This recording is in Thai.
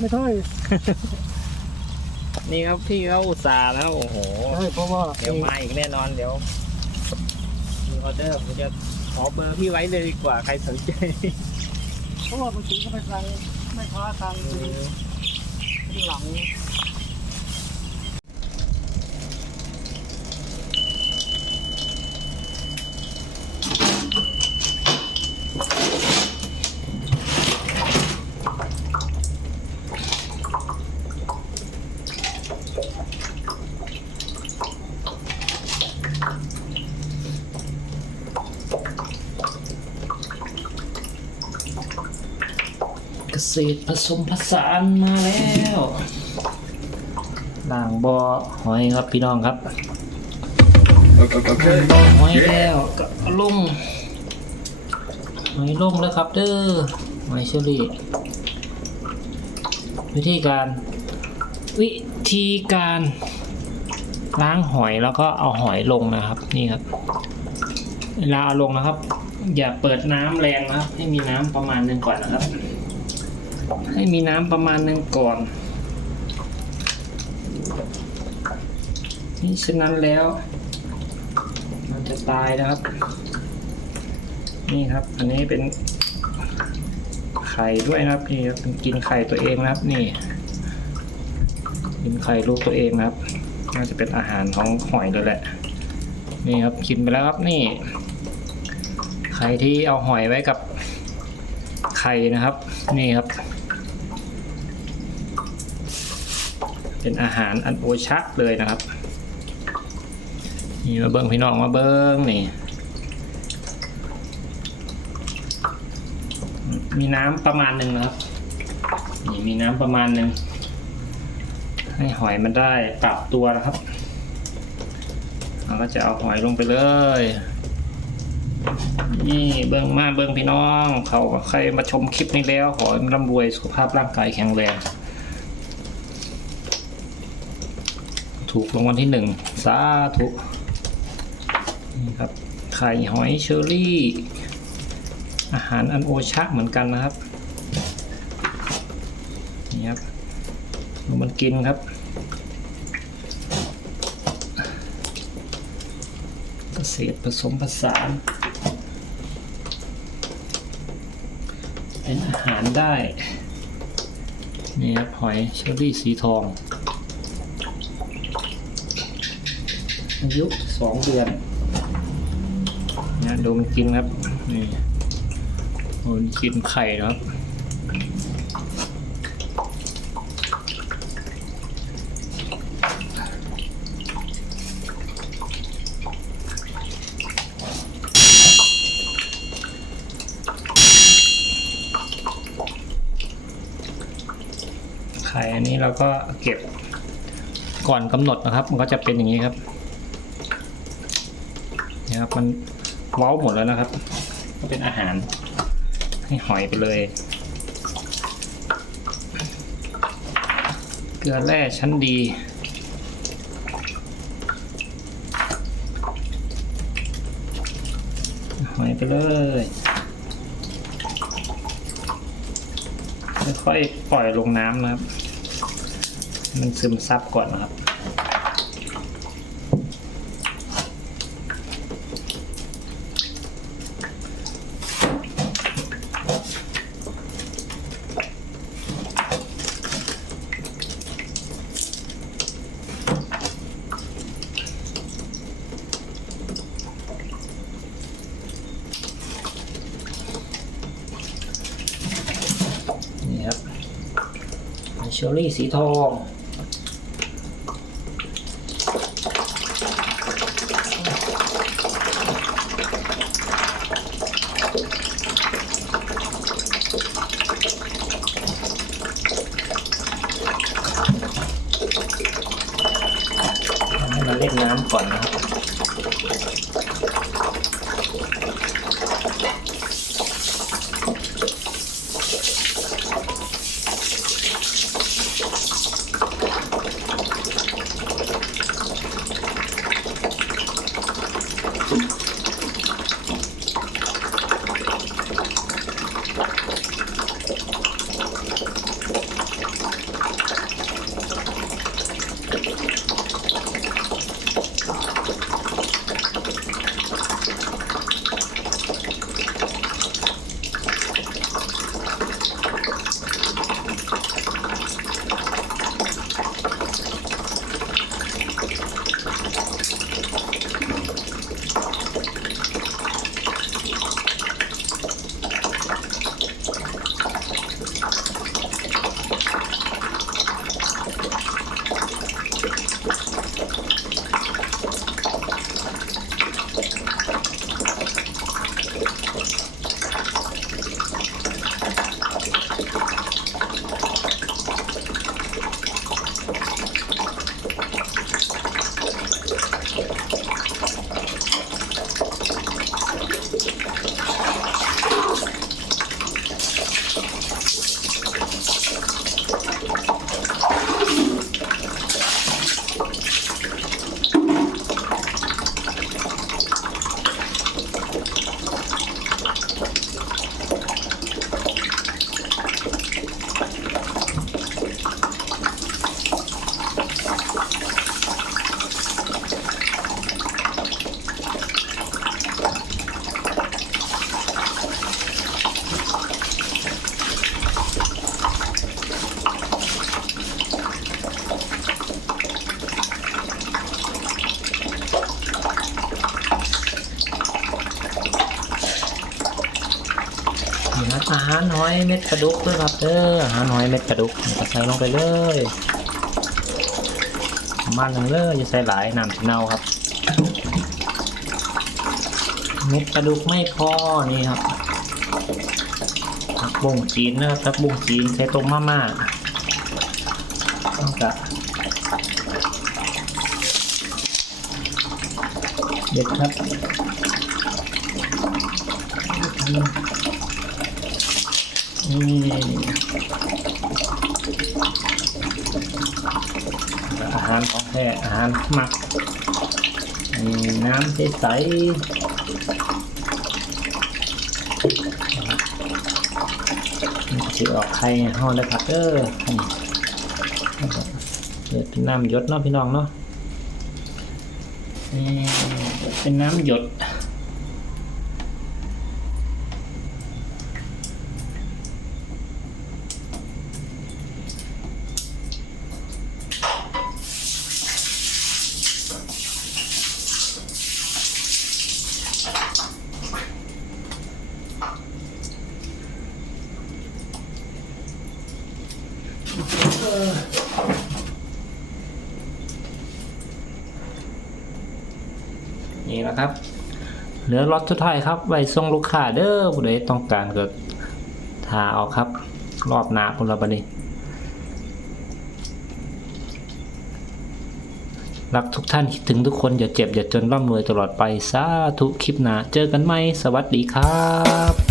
ไม่ใช่นี่ครับพี่เขาอุตส่าห์นะโอ้โหใช่เพราะว่าเดี๋ยวมาอีกแน่นอนเดี๋ยวมีออเดอร์ผมจะขอเบอร์พี่ไว้เลยดีกว่าใครสนใจเพราะว่าบางทีก็ไม่สั่งไม่ค้าสั่งเป็นหลัง เกษตรผสมผสานมาแล้วล่างบ่อหอยครับพี่น้องครับบ่อหอยแล้วก็เอาลงหอยลงแล้วครับเด้อหอยเชอรี่วิธีการ วิธีการล้างหอยแล้วก็เอาหอยลงนะครับ นี่ครับ เวลาเอาลงนะครับ อย่าเปิดน้ำแรงนะครับ ให้มีน้ำประมาณหนึงก่อนนะครับ ให้มีน้ำประมาณหนึงก่อนนี่ฉะนั้นแล้ว มันจะตายนะครับ นี่ครับ อันนี้เป็นไข่ด้วยนะครับนี่ครับเป็นกินไข่ตัวเองนะครับ นี่ กินไข่ลูกตัวเองนะครับน่าจะเป็นอาหารของหอยเลยแหละ นี่ครับกินไปแล้วครับนี่ ไข่ที่เอาหอยไว้กับไข่นะครับ นี่ครับ เป็นอาหารอันโอชะเลยนะครับ นี่มาเบิ้งพี่น้องมาเบิ้งนี่ มีน้ำประมาณหนึ่งนะครับนี่มีน้ำประมาณหนึ่งให้หอยมันได้ปรับตัวนะครับเราก็จะเอาหอยลงไปเลย นี่เบิ้งมาเบิ้งพี่น้อง เขาใครมาชมคลิปนี้แล้ว ขอให้ร่ำรวยสุขภาพร่างกายแข็งแรง ถูกรางวัลที่หนึ่งสาธุนี่ครับไข่หอยเชอรี่ อาหารอันโอชะเหมือนกันนะครับนี่ครับมันกินครับเกษตรผสมผสาน เป็นอาหารได้นี่ครับหอยเชอรี่สีทอง อายุสองเดือนนะดูมันกินครับนี่มันกินไข่นะครับไข่อันนี้เราก็เก็บก่อนกำหนดนะครับ มันก็จะเป็นอย่างนี้ครับ ครับ มันเว้าหมดแล้วนะครับ ก็เป็นอาหาร ให้หอยไปเลย เกลือแร่ชั้นดีหอยไปเลยค่อยๆปล่อยลงน้ำนะครับ มันซึมซับก่อนนะครับ เชอรี่สีทองให้มันเล่นน้ำก่อนนะ อยเม็ดปลาดุกด้วยครับเด้ออหาหอยเม็ดปลาดุกก็ใส่ลงไปเลยมันหนึ่งเลยอย่าใส่หลายน้ำเน่าครับ เม็ดปลาดุกไม่พอนี่ครับผักบุ้งจีนนะครับผักบุ้งจีนใส่ต้มมาม่าต้องกะเด็ดครับ นี่อาหารของแท้อาหารหมักนี่น้ำใสๆสิออกไข่ห้อได้ผักเด้อเดี๋ยวเป็นน้ำหยดเนาะพี่น้องเนาะนี่เป็นน้ำหยด นี่แหละครับ เหลือล็อตสุดท้ายครับไว้ส่งลูกค้าเด้อผู้ใดต้องการก็ทาเอาครับ รอบหน้าคนละบัดนี้รักทุกท่านคิดถึงทุกคนอย่าเจ็บอย่าจนร่ำรวยตลอดไปสาธุคลิปหน้าเจอกันไหมสวัสดีครับ